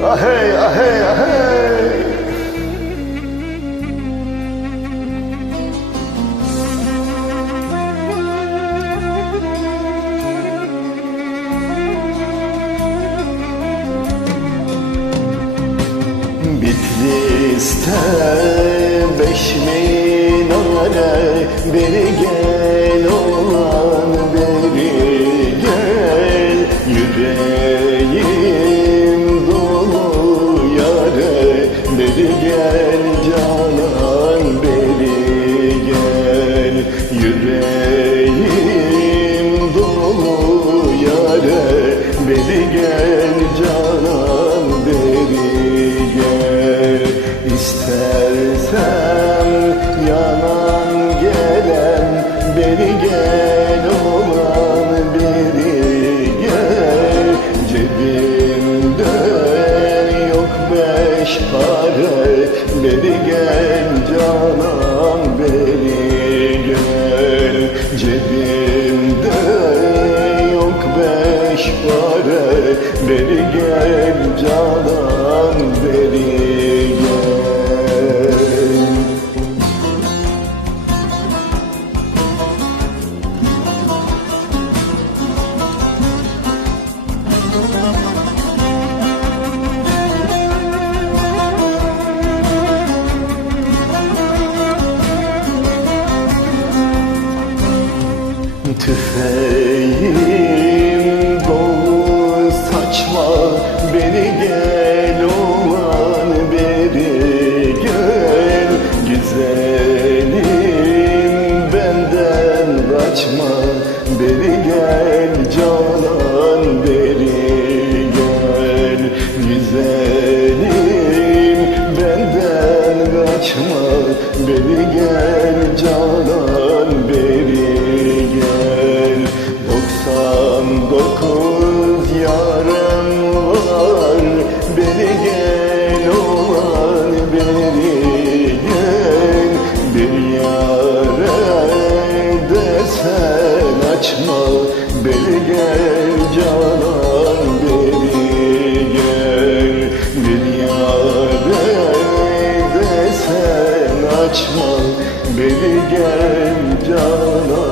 Ahey ahey ahey. Bitlis'te beş minare Beri gel olan para Beri gel canan beri gel. Cebimde yok beş para Beri gel Tüfeğim. Dolu saçma Beri gel olan beri gel. Güzelim benden kaçma. Beri gel canan beri gel. Güzelim benden kaçma. Beri gel canan desen açma Beri gel canan beri gel. Yare desen açma. Beri gel canan